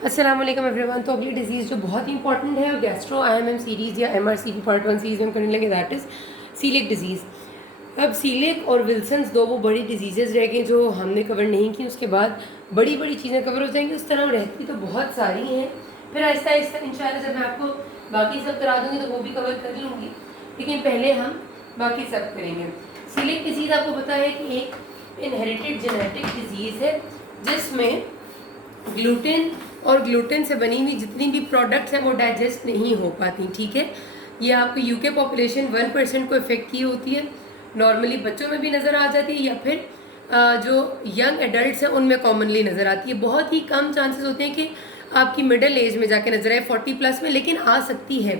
अस्सलाम वालेकुम एवरीवन। तो अगली डिजीज़ जो बहुत ही इंपॉर्टेंट है और गैस्ट्रो आईएमएम सीरीज़ या एमआरसीपी पार्ट 1 सीरीज़ में करने लगे, दैट इज़ सीलिक डिजीज़। अब सीलिक और विल्सन्स दो वो बड़ी डिजीज़ेज़ रह गई जो हमने कवर नहीं की, उसके बाद बड़ी बड़ी चीज़ें कवर हो जाएंगी। उस तरह रहती तो बहुत सारी हैं, फिर आहिस्ता आहिस्ता इंशाल्लाह जब मैं आपको बाकी सब करा दूँगी तो वो भी कवर कर लूँगी, लेकिन पहले हम बाकी सब करेंगे। सीलिक डिजीज़ आपको पता है कि एक इनहेरिटेड जेनेटिक डिजीज़ है जिसमें ग्लूटेन और ग्लूटेन से बनी हुई जितनी भी प्रोडक्ट्स हैं वो डाइजेस्ट नहीं हो पाती। ठीक है, ये आपको यूके पॉपुलेशन 1% को इफेक्ट की होती है। नॉर्मली बच्चों में भी नज़र आ जाती है या फिर जो यंग एडल्ट्स हैं उनमें कॉमनली नज़र आती है। बहुत ही कम चांसेस होते हैं कि आपकी मिडिल एज में जाके नजर आए 40+ में, लेकिन आ सकती है।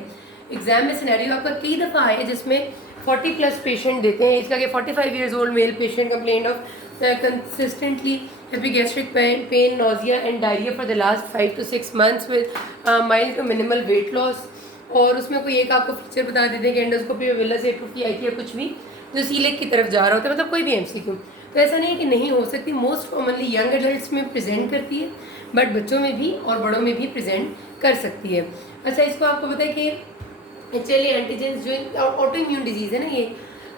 एग्जाम में सिनेरियो आपका कई दफ़ा आए जिसमें 40+ पेशेंट देते हैं। इसका कि 45 years old male patient complain of consistently epigastric pain, nausea and diarrhea for the last 5 to 6 months with mild to minimal weight loss। और उसमें कोई एक आपको फीचर बता देते हैं कि एंडोस्कोपी में विलस एट्रोफी आई थी या कुछ भी जो सीलिक की तरफ जा रहा होता है, मतलब कोई भी एमसीक्यू। तो ऐसा नहीं है कि नहीं हो सकती, मोस्ट कॉमनली यंग एडल्ट्स में प्रेजेंट करती है, बट बच्चों में भी और बड़ों में भी प्रेजेंट कर सकती है। अच्छा, इसको आपको पता है कि HLA एंटीजेंस जो ऑटो इम्यून डिजीज़ है ना ये,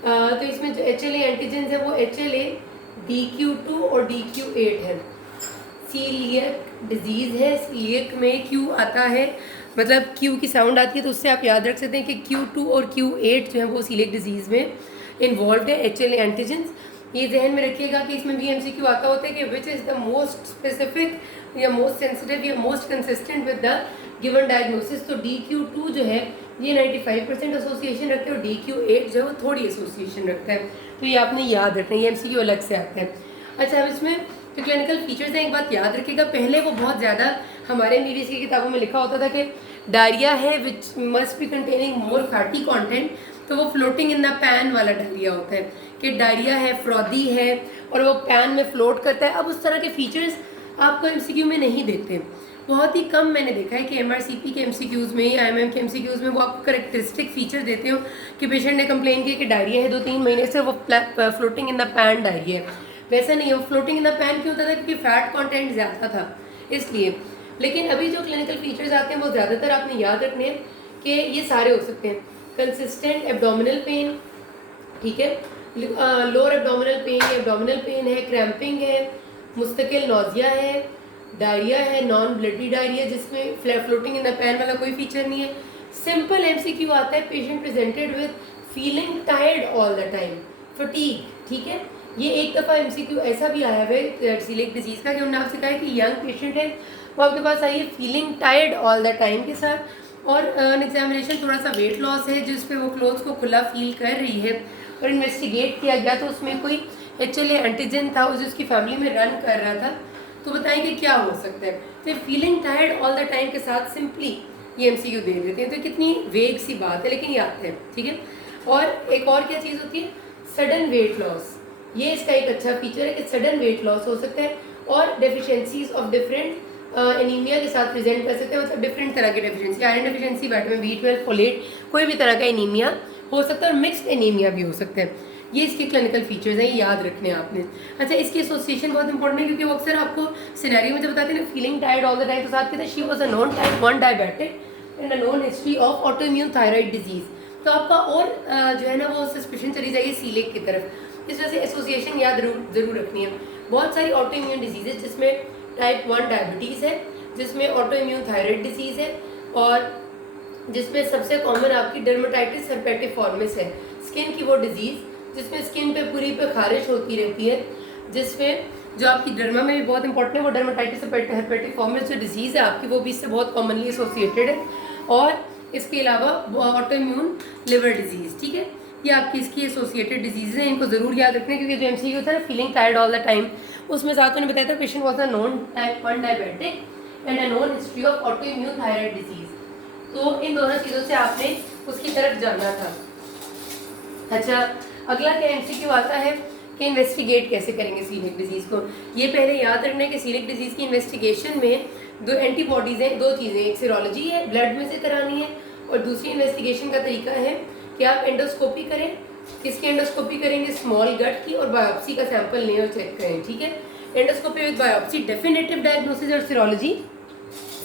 तो इसमें जो HLA एंटीजेंस है वो HLA DQ2 और DQ8 है। सीलियक डिजीज़ है, सीलियक में Q आता है, मतलब Q की साउंड आती है, तो उससे आप याद रख सकते हैं कि Q2 और Q8 जो है वो सीलियक डिजीज़ में इन्वॉल्व है। HLA एंटीजेंस ये जहन में रखिएगा कि इसमें भी MCQ आता होता है कि which is the most specific या मोस्ट सेंसिटिव या most consistent with the given diagnosis. तो DQ2 जो है ये 95% एसोसिएशन रखते हैं और DQ8 जो है वो थोड़ी एसोसिएशन रखता है। तो ये आपने याद रखना है, ये MCQ अलग से आता है। अच्छा, अब इसमें जो क्लिनिकल फीचर्स हैं एक बात याद रखिएगा, पहले वो बहुत ज़्यादा हमारे MBBS की किताबों में लिखा होता था कि डायरिया है which must be containing more fatty content, तो वो फ्लोटिंग इन द पैन वाला डायरिया होता है कि डायरिया है, फ्रॉदी है और वो पैन में फ्लोट करता है। अब उस तरह के फीचर्स आपको MCQ में नहीं देते, बहुत ही कम मैंने देखा है कि MRCP के MCQs में या MM के MCQs में वो आपको करेक्टरिस्टिक फीचर देते हो कि पेशेंट ने कंप्लेन किया कि डायरिया है 2-3 महीने से, वो floating in the pan diarrhoea है। वैसा नहीं है, वो फ्लोटिंग इन द पैन क्यों होता था? क्योंकि फैट कंटेंट ज़्यादा था इसलिए। लेकिन अभी जो क्लिनिकल फीचर्स आते हैं वो ज़्यादातर आपने याद रखने हैं कि ये सारे हो सकते हैं। कंसिस्टेंट एब्डोमिनल पेन, ठीक है, lower abdominal pain, abdominal pain है, क्रैम्पिंग है, मुस्तकिल नोजिया है, डायरिया है, नॉन ब्लडी डायरिया जिसमें फ्लोटिंग इन द पैन वाला कोई फीचर नहीं है। सिंपल MCQ आता है, patient presented with feeling tired all the time, fatigue. ठीक है, ये एक दफ़ा MCQ ऐसा भी आया है सीलिक डिजीज़ का कि उन्होंने आपसे कहा है कि यंग पेशेंट है वो आपके पास आई है feeling tired all the time के साथ, और एग्जामिनेशन थोड़ा सा वेट लॉस है जिस पे वो क्लोथ्स को खुला फील कर रही है, और इन्वेस्टिगेट किया गया तो उसमें कोई HLA एंटीजन था जो उसकी फैमिली में रन कर रहा था। तो बताएंगे क्या हो सकता है? तो feeling tired all the time के साथ सिंपली ये MCQ दे देते हैं, तो कितनी वेग सी बात है, लेकिन ये आते हैं। ठीक है, और एक और क्या चीज़ होती है? सडन वेट लॉस, ये इसका एक अच्छा फीचर है कि सडन वेट लॉस हो सकता है, और डेफिशिएंसीज ऑफ डिफरेंट एनीमिया के साथ प्रेजेंट कर सकते हैं, मतलब डिफरेंट तरह की deficiency, iron deficiency, vitamin B12, folate, कोई भी तरह का एनीमिया हो सकता है, और मिक्स्ड एनीमिया भी हो सकता है। ये इसके क्लिनिकल फीचर्स हैं, ये याद रखने हैं आपने। अच्छा, इसकी एसोसिएशन बहुत इंपॉर्टेंट है क्योंकि वो अक्सर आपको सिनेरियो में जब बताते हैं ना feeling tired all the time, तो साथ कहते हैं she was a non type 1 diabetic and a non history of auto immune thyroid disease. तो आपका और जो है ना वो सस्पिशन चली जाएगी सीलिक की तरफ। इस वजह से एसोसिएशन याद जरूर रखनी है। बहुत सारी ऑटो इम्यून डिजीजेज जिसमें टाइप 1 डायबिटीज़ है, जिसमें ऑटो इम्यून थायराइड डिजीज़ है, और जिसमें सबसे कॉमन आपकी डर्मेटाइटिस herpetiformis है, स्किन की वो डिजीज़ जिसमें स्किन पे पूरी पे खारिश होती रहती है, जिसमें जो आपकी डर्मा में भी बहुत इंपॉर्टेंट है वो डर्मेटाइटिस herpetiformis जो डिजीज़ है आपकी वो भी इससे बहुत कॉमनली एसोसिएटेड है, और इसके अलावा ऑटो इम्यून लिवर डिजीज़। ठीक है, ये आपकी इसकी एसोसिएटेड डिजीज़ है, इनको ज़रूर याद रखना है क्योंकि जो MCQ होता है ना feeling tired all the time, उसमें साथ उन्होंने बताया था patient was a non type 1 diabetic and a non history of auto immune thyroid disease. तो इन दोनों चीज़ों से आपने उसकी तरफ जाना था। अच्छा, अगला क्या MCQ आता है कि इन्वेस्टिगेट कैसे करेंगे सीलिक डिजीज़ को। ये पहले याद रखना है कि सीलिक डिजीज़ की इन्वेस्टिगेशन में दो एंटीबॉडीज़ हैं, दो चीज़ें, एक सीरोलॉजी है, ब्लड में से करानी है, और दूसरी इन्वेस्टिगेशन का तरीका है कि आप एंडोस्कोपी करें। किसकी एंडोस्कोपी करेंगे? स्मॉल गट की, और बायोप्सी का सैंपल लें और चेक करें। ठीक है, endoscopy with biopsy definitive diagnosis, और सीरोलॉजी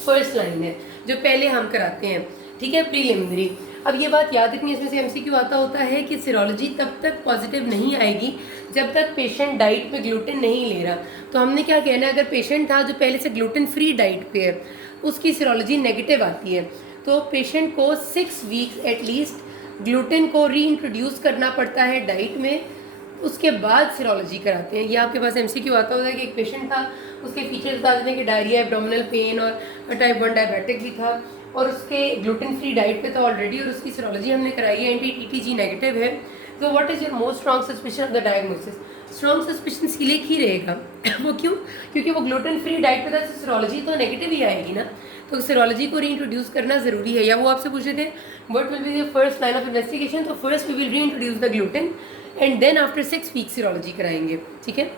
फर्स्ट लाइन है जो पहले हम कराते हैं, ठीक है, प्रीलिमिनरी। अब ये बात याद रखनी है, इसमें से एमसीक्यू आता होता है कि सीरोलॉजी तब तक पॉजिटिव नहीं आएगी जब तक पेशेंट डाइट पे ग्लूटेन नहीं ले रहा। तो हमने क्या कहना है, अगर पेशेंट था जो पहले से ग्लूटेन फ्री डाइट पे है, उसकी सीरोलॉजी नेगेटिव आती है, तो पेशेंट को 6 वीक्स एटलीस्ट ग्लूटेन को री इंट्रोड्यूस करना पड़ता है डाइट में, उसके बाद सीरोलॉजी कराते हैं। ये आपके पास एमसीक्यू आता होता है कि एक पेशेंट था, उसके फीचर्स बता देते हैं कि डायरिया, एब्डोमिनल पेन और टाइप 1 डायबिटिक भी था, और उसके ग्लूटेन फ्री डाइट पे था ऑलरेडी, और उसकी सीरोलॉजी हमने कराई है, एंटी टीटीजी नेगेटिव है। तो what is your most strong suspicion of the diagnosis? Strong suspicion coeliac ही रहेगा। वो क्यों? क्योंकि वो ग्लूटेन फ्री डाइट पे था, तो सीरोलॉजी तो नेगेटिव ही आएगी ना, तो सीरोलॉजी को रीइंट्रोड्यूस करना ज़रूरी है। या वो आपसे पूछ रहे थे what will be the first line of investigation, तो first we will reintroduce the gluten and then after 6 week serology कराएंगे, ठीक है।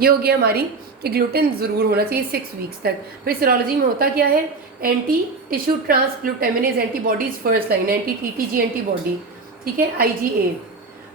ये हो गया हमारी कि ग्लूटेन ज़रूर होना चाहिए 6 वीक्स तक। फिर सीरोलॉजी में होता क्या है, anti tissue transglutaminase antibodies first line, anti TTG antibody, ठीक है, IgA,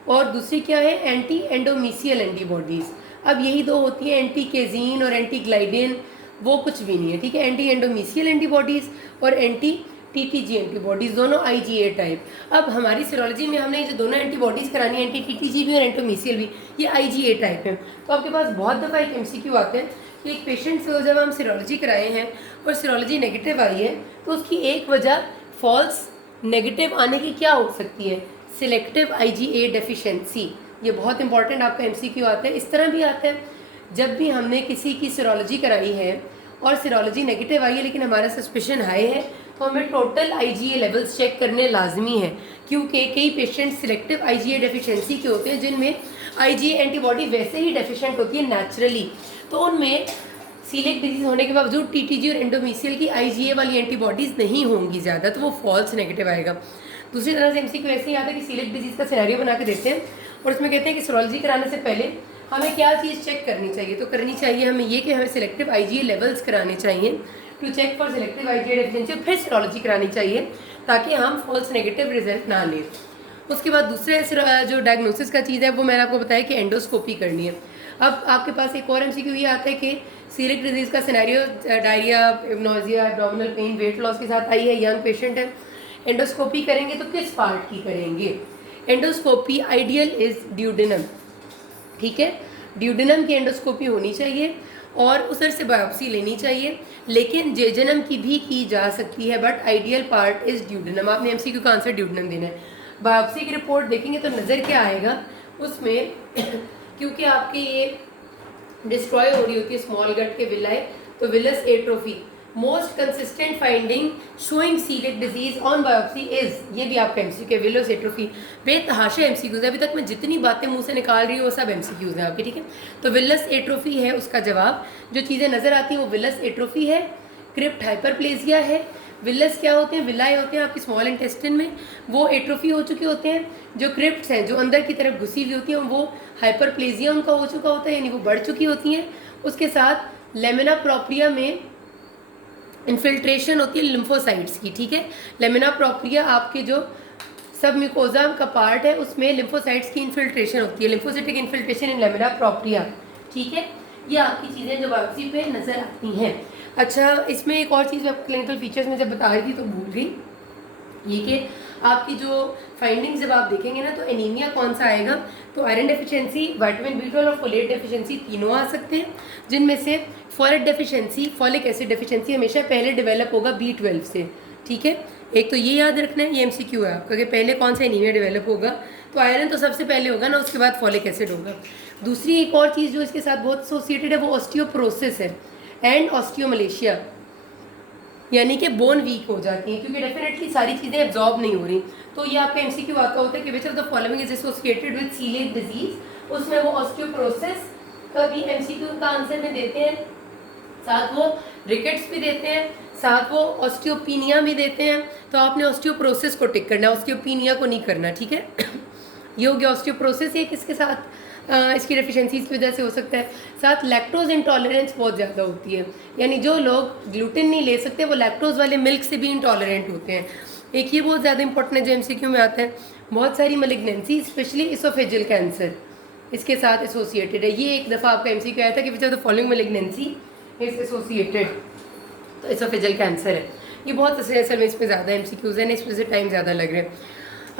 और दूसरी क्या है, एंटी एंडोमीसियल एंटीबॉडीज़। अब यही दो होती है, एंटी केजीन और एंटी ग्लाइडिन, वो कुछ भी नहीं है, ठीक है। एंटी एंडोमीसियल एंटीबॉडीज़ और एंटी टीटीजी एंटीबॉडीज़, दोनों IgA टाइप। अब हमारी सीरोलॉजी में हमने जो दोनों एंटीबॉडीज़ करानी है, एंटी टीटीजी भी और एंडोमीसियल भी, ये IgA टाइप है। तो आपके पास बहुत दफ़ा एक MCQ आते हैं कि एक पेशेंट से जब हम सीरोलॉजी कराए हैं और सीरोलॉजी नेगेटिव आई है, तो उसकी एक वजह फॉल्स नेगेटिव आने की क्या हो सकती है, सिलेक्टिव IgA डेफिशिएंसी। ये बहुत इंपॉर्टेंट आपका MCQ आता है। इस तरह भी आता है, जब भी हमने किसी की सीरोलॉजी कराई है और सीरोलॉजी नेगेटिव आई है लेकिन हमारा सस्पिशन हाई है, तो हमें टोटल IgA लेवल्स चेक करने लाजमी है, क्योंकि कई पेशेंट सिलेक्टिव IgA डेफिशिएंसी के होते हैं जिनमें IgA एंटीबॉडी वैसे ही डेफिशिएंट होती है नेचुरली, तो उनमें सीलिएक डिजीज़ होने के बावजूद टीटीजी और एंडोमीसियल की IgA वाली एंटीबॉडीज़ नहीं होंगी ज़्यादा, तो वो फॉल्स नेगेटिव आएगा। दूसरी तरह से MCQ ऐसे ही आता है कि सीलिएक डिजीज़ का सिनेरियो बना के देते हैं और उसमें कहते हैं कि सीरोलॉजी कराने से पहले हमें क्या चीज़ चेक करनी चाहिए, तो करनी चाहिए हमें ये कि हमें सिलेक्टिव IgA लेवल्स कराने चाहिए to check for selective IgA deficiency, फिर सीरोलॉजी करानी चाहिए ताकि हम फॉल्स नेगेटिव रिजल्ट ना लें। उसके बाद दूसरे जो डायग्नोसिस का चीज़ है वो मैंने आपको बताया कि एंडोस्कोपी करनी है। अब आपके पास एक और MCQ ये आता है कि सीलिएक डिजीज़ का scenario diarrhoea, nausea, abdominal pain, weight loss के साथ आई है, यंग पेशेंट है, एंडोस्कोपी करेंगे तो किस पार्ट की करेंगे? एंडोस्कोपी आइडियल इज़ ड्यूडेनम, ठीक है, ड्यूडेनम की एंडोस्कोपी होनी चाहिए और उधर से बायोप्सी लेनी चाहिए, लेकिन जेजनम की भी की जा सकती है, but ideal part is duodenum. आपने MCQ का आंसर ड्यूडेनम देना है। बायोप्सी की रिपोर्ट देखेंगे तो नज़र क्या आएगा उसमें क्योंकि आपके ये डिस्ट्रॉय हो रही होती है स्मॉल गट के विलाई, तो villous atrophy most consistent finding showing coeliac disease on biopsy is, ये भी आपका MCQ है, विलस एट्रोफी। बेतहाशा MCQs है, अभी तक मैं जितनी बातें मुंह से निकाल रही हूँ वो सब MCQs हैं आपके, ठीक है। तो विलस एट्रोफी है उसका जवाब, जो चीज़ें नज़र आती हैं वो विलस एट्रोफी है, क्रिप्ट हाइपरप्लेजिया है। विलस क्या होते हैं, विलाई होते हैं आपकी स्मॉल इंटेस्टिन में, वो एट्रोफी हो चुके होते हैं। जो क्रिप्ट्स हैं जो अंदर की तरफ घुसी हुई होती हैं वो हाइपरप्लेजिया उनका हो चुका होता है, यानी वो बढ़ चुकी होती हैं। उसके साथ लेमिना प्रोप्रिया में इन्फिल्ट्रेशन होती है लिम्फोसाइट्स की, ठीक है। लेमिना प्रोप्रिया आपके जो सब म्यूकोजा का पार्ट है उसमें लिम्फोसाइट्स की इन्फिल्ट्रेशन होती है, लिम्फोसिटिक इन्फिल्ट्रेशन इन लेमिना प्रोप्रिया, ठीक है। ये आपकी चीज़ें जो बायोप्सी पे नज़र आती हैं। अच्छा, इसमें एक और चीज़ मैं क्लिनिकल फीचर्स में जब बता रही थी तो भूल गई, ये कि आपकी जो फाइंडिंग्स जब आप देखेंगे ना तो एनीमिया कौन सा आएगा, तो आयरन डेफिशिएंसी, विटामिन B12 और फोलेट डेफिशिएंसी तीनों आ सकते हैं, जिनमें से folate deficiency, folic acid deficiency हमेशा पहले डेवलप होगा B12 से, ठीक है। एक तो ये याद रखना है, ये MCQ है आपका कि पहले कौन सा एनीमिया डेवलप होगा, तो आयरन तो सबसे पहले होगा ना, उसके बाद फॉलिक एसिड होगा। दूसरी एक और चीज़ जो इसके साथ बहुत एसोसिएटेड है वो ऑस्टियोप्रोसिस है एंड ऑस्टियोमलेशिया, यानी कि बोन वीक हो जाती है क्योंकि डेफिनेटली सारी चीज़ें एब्जॉर्ब नहीं हो रही। तो ये आपका MCQ आता होता है कि which of the following is associated with coeliac disease, उसमें वो ऑस्टियोप्रोसिस का भी MCQ का आंसर में देते हैं, साथ वो रिकेट्स भी देते हैं, साथ वो ऑस्टियोपीनिया भी देते हैं। तो आपने ऑस्टियोप्रोसिस को टिक करना है, ऑस्टियोपीनिया को नहीं करना, ठीक है। ये हो गया ऑस्टियोप्रोसिस, ये किसके साथ इसकी डेफिशिएंसीज की वजह से हो सकता है। साथ लैक्टोज इंटॉलरेंस बहुत ज़्यादा होती है, यानी जो लोग ग्लूटेन नहीं ले सकते वो लैक्टोज वाले मिल्क से भी इंटॉलरेंट होते हैं। एक ये बहुत ज़्यादा इंपॉर्टेंट है जो MCQ में आता है। बहुत सारी मलिग्नेंसी स्पेशली इसोफेजियल कैंसर इसके साथ एसोसिएटेड है। ये एक दफ़ा आपका MCQ आया था कि which of the following malignancy is associated, तो एसोफेजियल कैंसर है। ये बहुत असल में इसमें ज़्यादा MCQs है, नेक्स्ट से टाइम ज़्यादा लग रहा है।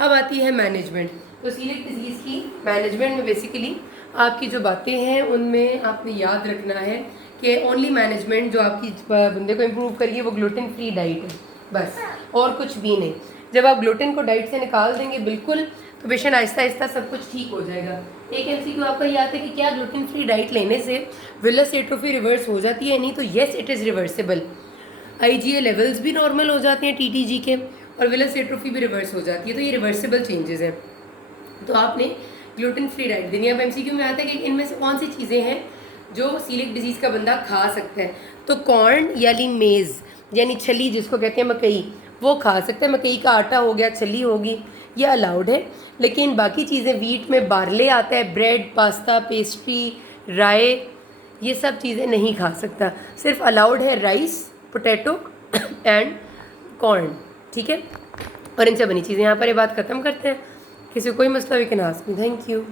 अब आती है मैनेजमेंट। तो सीलिएक डिजीज़ की मैनेजमेंट में बेसिकली आपकी जो बातें हैं उनमें आपने याद रखना है कि ओनली मैनेजमेंट जो आपकी बंदे को इम्प्रूव करिए वो ग्लूटेन फ्री डाइट है, बस और कुछ भी नहीं। जब आप ग्लूटेन को डाइट से निकाल देंगे बिल्कुल, तो बेशक आहिस्ता आहिस्ता सब कुछ ठीक हो जाएगा। एक MCQ आपका ये आता है कि क्या ग्लूटेन फ्री डाइट लेने से विलस एट्रोफी रिवर्स हो जाती है? नहीं, तो yes it is reversible. IgA levels भी नॉर्मल हो जाते हैं TTG के, और विलस एट्रोफी भी रिवर्स हो जाती है, तो ये रिवर्सिबल चेंजेस हैं। तो आपने ग्लूटेन फ्री डाइट देनी है। अब MCQ में आता है कि इनमें से कौन सी चीज़ें हैं जो सीलिक डिजीज़ का बंदा खा सकता है। तो कॉर्न यानी मेज़ यानी छली जिसको कहते हैं मकई, वो खा सकता है। मकई का आटा हो गया, छली होगी, ये अलाउड है। लेकिन बाकी चीज़ें वीट में बार्ले आता है, ब्रेड, पास्ता, पेस्ट्री, राय, ये सब चीज़ें नहीं खा सकता। सिर्फ अलाउड है राइस, पोटैटो एंड कॉर्न, ठीक है। और इनसे बनी चीज़ें। यहाँ पर ये बात ख़त्म करते हैं। किसी को कोई मसला we can ask me. Thank you.